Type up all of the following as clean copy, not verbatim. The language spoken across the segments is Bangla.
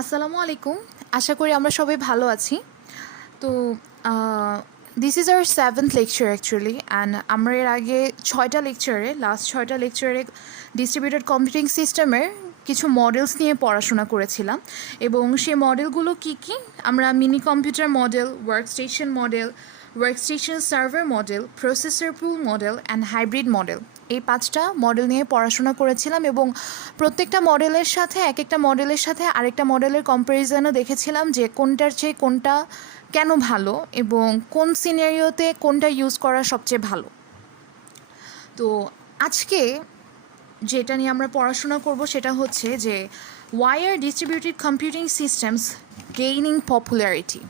আসসালামু আলাইকুম। আশা করি আমরা সবাই ভালো আছি। তো this is our 7th lecture actually, and আমরা এর আগে লাস্ট ছয়টা লেকচারে ডিস্ট্রিবিউটেড কম্পিউটিং সিস্টেমের কিছু মডেলস নিয়ে পড়াশোনা করেছিলাম, এবং সেই মডেলগুলো কী কী আমরা mini computer model, workstation server model, processor pool model and hybrid model, এই 5টা মডেল নিয়ে পড়াশোনা করেছিলাম, এবং প্রত্যেকটা মডেলের সাথে আরেকটা মডেলের কম্প্যারিজনও দেখেছিলাম যে কোনটার চেয়ে কোনটা কেন ভালো এবং কোন সিনারিওতে কোনটা ইউজ করা সবচেয়ে ভালো। তো আজকে যেটা নিয়ে আমরা পড়াশোনা করব সেটা হচ্ছে যে why are distributed computing systems gaining popularity.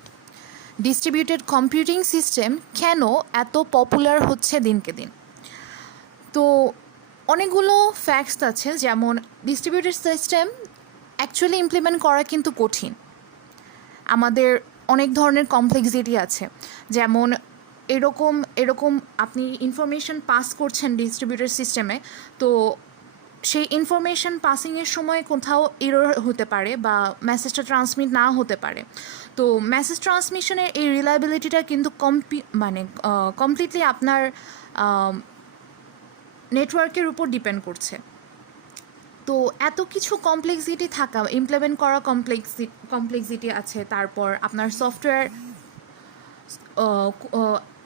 Distributed computing system কেন এত পপুলার হচ্ছে দিনকে দিন। তো অনেকগুলো ফ্যাক্টস আছে, যেমন ডিস্ট্রিবিউটেড সিস্টেম অ্যাকচুয়ালি ইমপ্লিমেন্ট করা কিন্তু কঠিন। আমাদের অনেক ধরনের কমপ্লেক্সিটি আছে, যেমন এরকম আপনি ইনফরমেশন পাস করছেন ডিস্ট্রিবিউটেড সিস্টেমে, তো সেই ইনফরমেশন পাসিংয়ের সময় কোথাও এরর হতে পারে বা মেসেজটা ট্রান্সমিট না হতে পারে। তো মেসেজ ট্রান্সমিশনের এই রিলায়েবিলিটিটা কিন্তু কমপ্লিটলি আপনার নেটওয়ার্কের উপর ডিপেন্ড করছে। তো এত কিছু কমপ্লেক্সিটি থাকা, ইমপ্লিমেন্ট করা কমপ্লেক্সিটি আছে, তারপর আপনার সফটওয়্যার,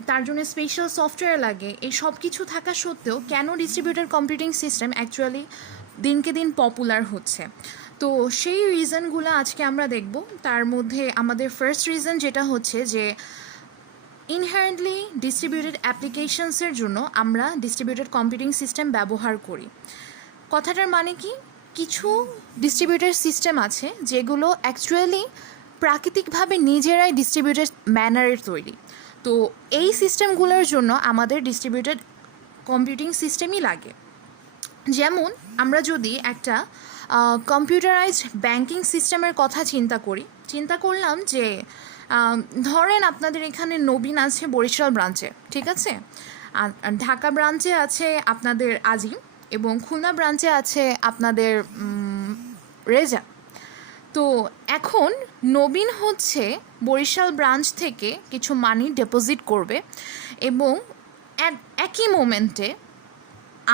তার জন্য স্পেশাল সফটওয়্যার লাগে, এই সব কিছু থাকা সত্ত্বেও কেন ডিস্ট্রিবিউটেড কম্পিউটিং সিস্টেম অ্যাকচুয়ালি দিনকে দিন পপুলার হচ্ছে। তো সেই রিজনগুলো আজকে আমরা দেখব। তার মধ্যে আমাদের ফার্স্ট রিজন যেটা হচ্ছে যে ইনহারেন্টলি ডিস্ট্রিবিউটেড অ্যাপ্লিকেশনসের জন্য আমরা ডিস্ট্রিবিউটেড কম্পিউটিং সিস্টেম ব্যবহার করি। কথাটার মানে কি, কিছু ডিস্ট্রিবিউটেড সিস্টেম আছে যেগুলো অ্যাকচুয়ালি প্রাকৃতিকভাবে নিজেরাই ডিস্ট্রিবিউটেড ম্যানারের তৈরি। তো এই সিস্টেমগুলোর জন্য আমাদের ডিস্ট্রিবিউটেড কম্পিউটিং সিস্টেমই লাগে। যেমন আমরা যদি একটা কম্পিউটারাইজড ব্যাংকিং সিস্টেমের কথা চিন্তা করলাম যে ধরেন আপনাদের এখানে নবীন আছে বরিশাল ব্রাঞ্চে, ঠিক আছে, আর ঢাকা ব্রাঞ্চে আছে আপনাদের আজিম, এবং খুলনা ব্রাঞ্চে আছে আপনাদের রেজা। তো এখন নবীন হচ্ছে বরিশাল ব্রাঞ্চ থেকে কিছু মানি ডিপোজিট করবে, এবং একই মোমেন্টে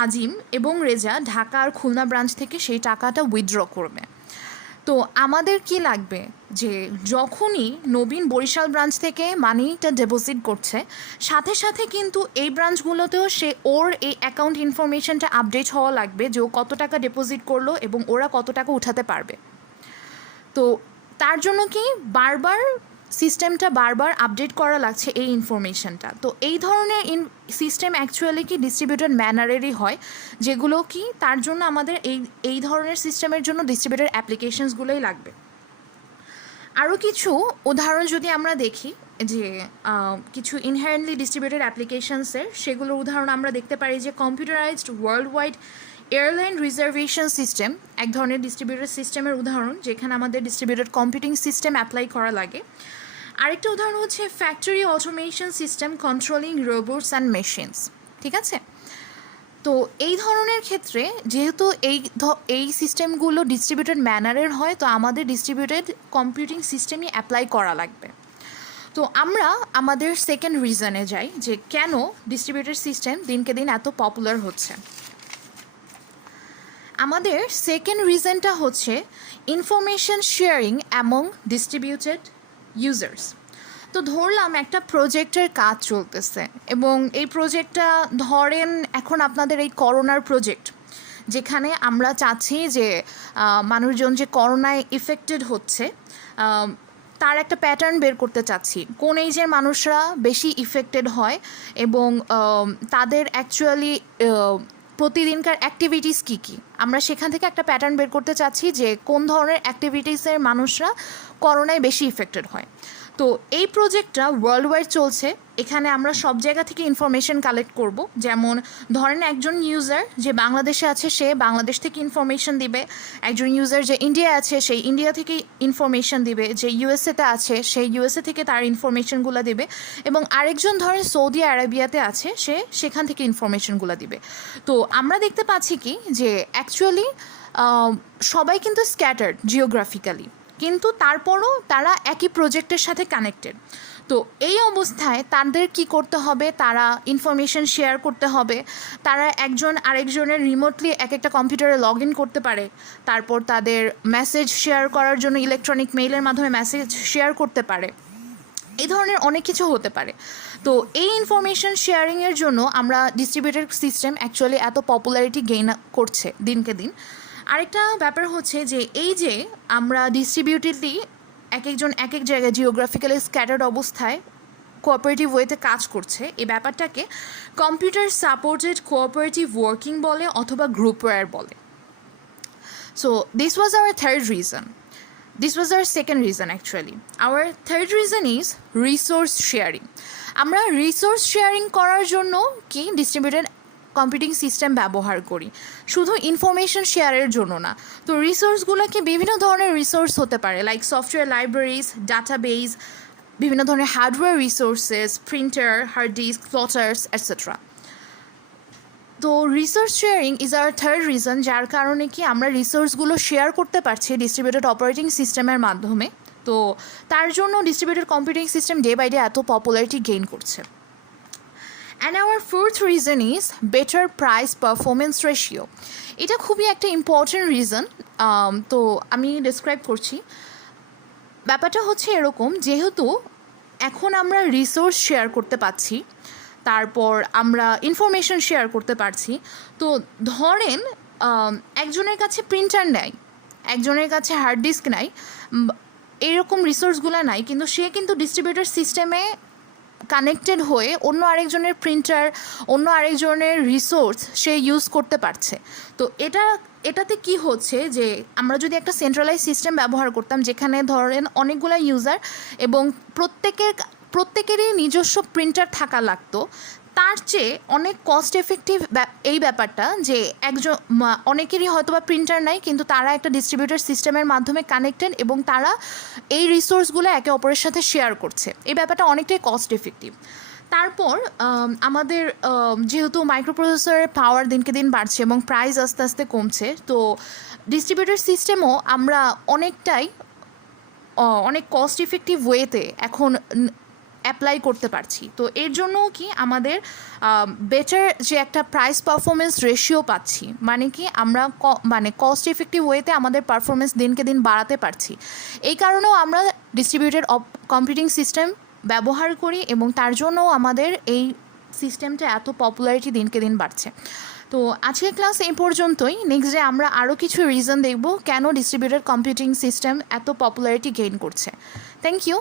আজিম এবং রেজা ঢাকা আর খুলনা ব্রাঞ্চ থেকে সেই টাকাটা উইথড্র করবে। তো আমাদের কি লাগবে যে যখনই নবীন বরিশাল ব্রাঞ্চ থেকে মানিটা ডিপোজিট করছে, সাথে সাথে কিন্তু এই ব্রাঞ্চগুলোতেও ওর এই অ্যাকাউন্ট ইনফরমেশনটা আপডেট হওয়া লাগবে যে ও কত টাকা ডিপোজিট করলো এবং ওরা কত টাকা উঠাতে পারবে। তো তার জন্য কি সিস্টেমটা বারবার আপডেট করা লাগছে এই ইনফরমেশনটা। তো এই ধরনের সিস্টেম অ্যাকচুয়ালি কি ডিস্ট্রিবিউটেড ম্যানারেরই হয়, যেগুলো কি তার জন্য আমাদের এই ধরনের সিস্টেমের জন্য ডিস্ট্রিবিউটেড অ্যাপ্লিকেশনসগুলোই লাগবে। আরও কিছু উদাহরণ যদি আমরা দেখি যে কিছু ইনহারেন্টলি ডিস্ট্রিবিউটেড অ্যাপ্লিকেশনসের, সেগুলোর উদাহরণ আমরা দেখতে পারি যে computerised world wide airline reservation system এক ধরনের ডিস্ট্রিবিউটেড সিস্টেমের উদাহরণ, যেখানে আমাদের ডিস্ট্রিবিউটেড কম্পিউটিং সিস্টেম অ্যাপ্লাই করা লাগে। আরেকটা উদাহরণ হচ্ছে factory automation system controlling robots and machines, ঠিক আছে। তো এই ধরনের ক্ষেত্রে যেহেতু এই সিস্টেমগুলো ডিস্ট্রিবিউটেড ম্যানারের হয়, তো আমাদের ডিস্ট্রিবিউটেড কম্পিউটিং সিস্টেমই অ্যাপ্লাই করা লাগবে। তো আমরা আমাদের সেকেন্ড রিজনে যাই যে কেন ডিস্ট্রিবিউটেড সিস্টেম দিনকে দিন এত পপুলার হচ্ছে। আমাদের সেকেন্ড রিজনটা হচ্ছে information sharing among distributed users. তো ধরলাম একটা প্রজেক্টের কাজ চলতেছে, এবং এই প্রজেক্টটা ধরেন এখন আপনাদের এই করোনার প্রজেক্ট, যেখানে আমরা চাচ্ছি যে মানুষজন যে করোনায় ইফেক্টেড হচ্ছে তার একটা প্যাটার্ন বের করতে চাচ্ছি, কোন এইজের মানুষরা বেশি ইফেক্টেড হয় এবং তাদের অ্যাকচুয়ালি প্রতিদিনকার অ্যাক্টিভিটিস কী কী, আমরা সেখান থেকে একটা প্যাটার্ন বের করতে চাচ্ছি যে কোন ধরনের অ্যাক্টিভিটিসের মানুষরা করোনায় বেশি ইফেক্টেড হয়। তো এই প্রজেক্টটা ওয়ার্ল্ড ওয়াইড চলছে, এখানে আমরা সব জায়গা থেকে ইনফরমেশন কালেক্ট করব। যেমন ধরেন একজন ইউজার যে বাংলাদেশে আছে সে বাংলাদেশ থেকে ইনফরমেশন দিবে, একজন ইউজার যে ইন্ডিয়া আছে সেই ইন্ডিয়া থেকে ইনফরমেশন দিবে, যে ইউএসএতে আছে সেই ইউএসএ থেকে তার ইনফরমেশনগুলো দিবে, এবং আরেকজন ধরেন সৌদি আরবিয়াতে আছে সে সেখান থেকে ইনফরমেশনগুলো দিবে। তো আমরা দেখতে পাচ্ছি কি যে অ্যাকচুয়ালি সবাই কিন্তু স্ক্যাটার্ড জিওগ্রাফিক্যালি, কিন্তু তারপরও তারা একই প্রজেক্টের সাথে কানেক্টেড। তো এই অবস্থায় তাদের কি করতে হবে, তারা ইনফরমেশন শেয়ার করতে হবে, তারা একজন আরেকজনের রিমোটলি এক একটা কম্পিউটারে লগ ইন করতে পারে, তারপর তাদের মেসেজ শেয়ার করার জন্য ইলেকট্রনিক মেইলের মাধ্যমে মেসেজ শেয়ার করতে পারে, এই ধরনের অনেক কিছু হতে পারে। তো এই ইনফরমেশন শেয়ারিংয়ের জন্য আমরা ডিস্ট্রিবিউটেড সিস্টেম অ্যাকচুয়ালি এত পপুলারিটি গেইন করছে দিনকে দিন। আরেকটা ব্যাপার হচ্ছে যে এই যে আমরা ডিস্ট্রিবিউটেডলি এক একজন এক এক জায়গায় জিওগ্রাফিক্যালি স্ক্যাটার্ড অবস্থায় কোঅপারেটিভ ওয়েতে কাজ করছে, এই ব্যাপারটাকে কম্পিউটার সাপোর্টেড কোঅপারেটিভ ওয়ার্কিং বলে অথবা গ্রুপওয়্যার বলে। So this was our third reason. This was our second reason actually. Our third reason is resource sharing. আমরা রিসোর্স শেয়ারিং করার জন্য কি ডিস্ট্রিবিউটেড কম্পিউটিং সিস্টেম ব্যবহার করি, শুধু ইনফরমেশন শেয়ারের জন্য না। তো রিসোর্সগুলোকে বিভিন্ন ধরনের রিসোর্স হতে পারে, লাইক সফটওয়্যার লাইব্রেরিজ, ডাটাবেস, বিভিন্ন ধরনের hardware resources, printer, hard disk, plotters etcetera. তো resource sharing is our third reason, যার কারণে কি আমরা রিসোর্সগুলো শেয়ার করতে পারছি ডিস্ট্রিবিউটেড অপারেটিং সিস্টেমের মাধ্যমে। তো তার জন্য distributed computing system day by day এত পপুলারিটি গেইন করছে। And our fourth reason is better price performance ratio. এটা খুবই একটা ইম্পর্টেন্ট রিজন। তো আমি ডিসক্রাইব করছি। ব্যাপারটা হচ্ছে এরকম, যেহেতু এখন আমরা রিসোর্স শেয়ার করতে পারছি, তারপর আমরা ইনফরমেশন শেয়ার করতে পারছি। তো ধরেন একজনের কাছে প্রিন্টার নাই, একজনের কাছে হার্ড ডিস্ক নাই, এরকম রিসোর্সগুলো নাই, কিন্তু সে কিন্তু ডিস্ট্রিবিউটার সিস্টেমে কানেক্টেড হয়ে অন্য আরেকজনের প্রিন্টার, অন্য আরেকজনের রিসোর্স সে ইউজ করতে পারছে। তো এটাতে কি হচ্ছে যে আমরা যদি একটা সেন্ট্রালাইজ সিস্টেম ব্যবহার করতাম, যেখানে ধরেন অনেকগুলো ইউজার এবং প্রত্যেকেরই নিজস্ব প্রিন্টার থাকা লাগতো, তার চেয়ে অনেক কস্ট এফেক্টিভ এই ব্যাপারটা যে অনেকেরই হয়তো বা প্রিন্টার নাই, কিন্তু তারা একটা ডিস্ট্রিবিউটার সিস্টেমের মাধ্যমে কানেক্টেড এবং তারা এই রিসোর্সগুলো একে অপরের সাথে শেয়ার করছে। এই ব্যাপারটা অনেকটাই কস্ট এফেক্টিভ। তারপর আমাদের যেহেতু মাইক্রোপ্রসেসরের পাওয়ার দিনকে দিন বাড়ছে এবং প্রাইস আস্তে আস্তে কমছে, তো ডিস্ট্রিবিউটার সিস্টেমও আমরা অনেক কস্ট ইফেক্টিভ ওয়েতে এখন অ্যাপ্লাই করতে পারছি। তো এর জন্যও কি আমাদের বেটার যে একটা প্রাইস পারফরমেন্স রেশিও পাচ্ছি, মানে কি আমরা কস্ট ইফেক্টিভ ওয়েতে আমাদের পারফরমেন্স দিনকে দিন বাড়াতে পারছি। এই কারণেও আমরা ডিস্ট্রিবিউটেড কম্পিউটিং সিস্টেম ব্যবহার করি এবং তার জন্যও আমাদের এই সিস্টেমটা এত পপুলারিটি দিনকে দিন বাড়ছে। তো আজকের ক্লাস এই পর্যন্তই। নেক্সট ডে আমরা আরও কিছু রিজন দেখব কেন ডিস্ট্রিবিউটেড কম্পিউটিং সিস্টেম এত পপুলারিটি গেইন করছে। Thank you.